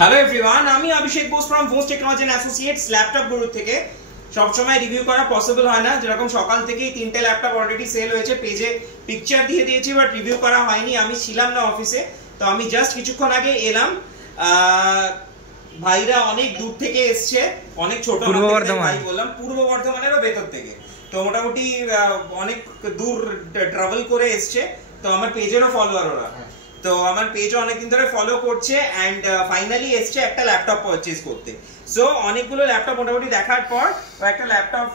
Hello everyone, আমি Abhishek Bose from ভোস technology and associates laptop Guru থেকে। সবসময় রিভিউ করা পসিবল হয় না, যেরকম সকাল থেকেই 3টে ল্যাপটপ অলরেডি সেল হয়েছে, পেজে পিকচার দিয়ে দিয়েছি, বাট রিভিউ করা হয়নি। আমি ছিলাম না অফিসে, তো আমি জাস্ট কিছুক্ষণ আগে এলাম। ভাইরা অনেক দূর থেকে এসছে, অনেক ছোট ভাই বললাম, পূর্ব বর্ধমানেরও ভেতর থেকে, তো মোটামুটি অনেক দূর ট্রাভেল করে এসছে। তো আমার পেজেরও ফলোয়ার ওরা, তো আমার পেজও অনেকদিন ধরে ফলো করছে এন্ড ফাইনালি এসছে একটা ল্যাপটপ পারচেজ করতে। সো অনেকগুলো ল্যাপটপ মোটামুটি দেখার পর একটা ল্যাপটপ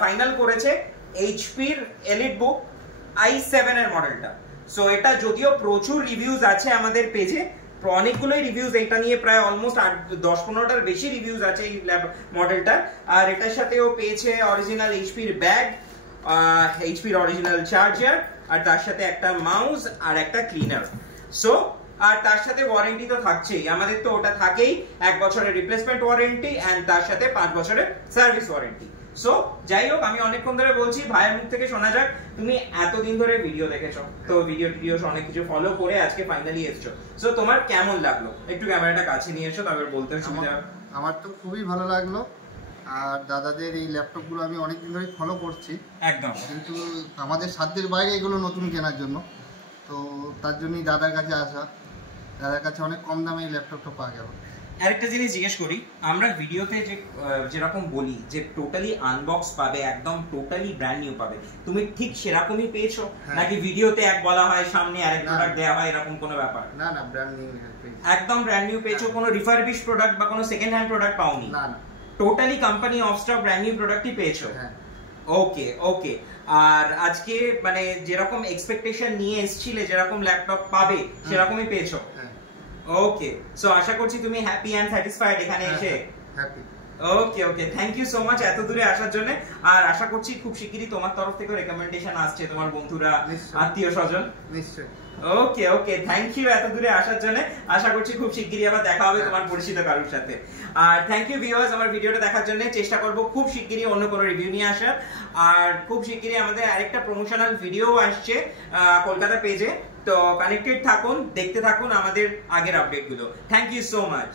ফাইনাল করেছে, এইচপির এলিটবুক i7 এর মডেলটা। সো এটা যদিও প্রচুর রিভিউজ আছে আমাদের পেজে, অনেকগুলোই রিভিউজ, এটা নিয়ে প্রায় অলমোস্ট 10-15টার বেশি রিভিউজ আছে এই মডেলটার। আর এটার সাথে ও পেয়েছে অরিজিনাল এইচপির ব্যাগ, এইচপির অরিজিনাল চার্জার, আর তার সাথে একটা মাউস আর একটা ক্লিনার। সো আর তার সাথে ওয়ারেন্টি তো থাকছেই, আমাদের তো ওটা থাকেই, 1 বছরের রিপ্লেসমেন্ট ওয়ারেন্টি এন্ড তার সাথে 5 বছরের সার্ভিস ওয়ারেন্টি। সো যাই হোক, আমি অনেকক্ষণ ধরে বলছি, ভাইয়ের মুখ থেকে শোনা যাক, তুমি এতদিন ধরে ভিডিও দেখেছো, তো ভিডিও অনেক কিছু ফলো করে আজকে ফাইনালি এসছো। সো তোমার কেমন লাগলো? একটু ক্যামেরাটা কাছে নিয়ে এসো, তারপর বলতে সুবিধা হবে। আমার তো খুবই ভালো লাগলো, আর দাদাদের এই ল্যাপটপগুলো আমি অনেকদিন ধরে ফলো করছি একদম, কিন্তু আমাদের সাধ্যের বাইরে এগুলো নতুন কেনার জন্য, তো তার জন্যই দাদার কাছে আসা। দাদার কাছে অনেক কম দামে এই ল্যাপটপটা পাওয়া গেল। আরেকটা জিনিস জিজ্ঞেস করি, আমরা ভিডিওতে যেরকম বলি যে টোটালি আনবক্স পাবে, একদম টোটালি ব্র্যান্ড নিউ পাবে, তুমি ঠিক সেরকমই পেয়েছো নাকি ভিডিওতে এক বলা হয় সামনে আরেক প্রোডাক্ট দেওয়া হয়, এরকম কোনো ব্যাপার? না না, ব্র্যান্ড নিউ একদম ব্র্যান্ড নিউ পেয়েছো, কোনো রিফারবিশ প্রোডাক্ট বা কোনো সেকেন্ড হ্যান্ড প্রোডাক্ট পাওনি? না না, totally company of stock brand new প্রোডাক্টই পেয়েছো। ওকে ওকে। আর আজকে মানে যেরকম এক্সপেকটেশন নিয়ে এসেছিলে, যেরকম ল্যাপটপ পাবে সেরকমই পেয়েছো? ওকে, সো আশা করছি তুমি হ্যাপি এন্ড স্যাটিসফাইড এখানে এসে? Happy. Okay okay, thank you so much এত দূরে আসার জন্য। আর আশা করছি খুব শিগগিরই তোমার তরফ থেকে রেকমেন্ডেশন আসছে, তোমার বন্ধুরা, আত্মীয় স্বজন। নিশ্চয়ই। ওকে ওকে, থ্যাংক ইউ এত দূরে আসার জন্য। আশা করছি খুব শিগগিরই আবার দেখা হবে তোমার পরিচিত কারোর সাথে। আর থ্যাংক ইউ ভিউয়ার্স আমার ভিডিওটা দেখার জন্য। চেষ্টা করব খুব শিগগিরই অন্য কোনো রিভিউ নিয়ে আসার, আর খুব শিগগিরই আমাদের আরেকটা প্রমোশনাল ভিডিও আসছে কলকাতা পেজে। তো কানেক্টেড থাকুন, দেখতে থাকুন আমাদের আগের আপডেটগুলো। Thank you so much.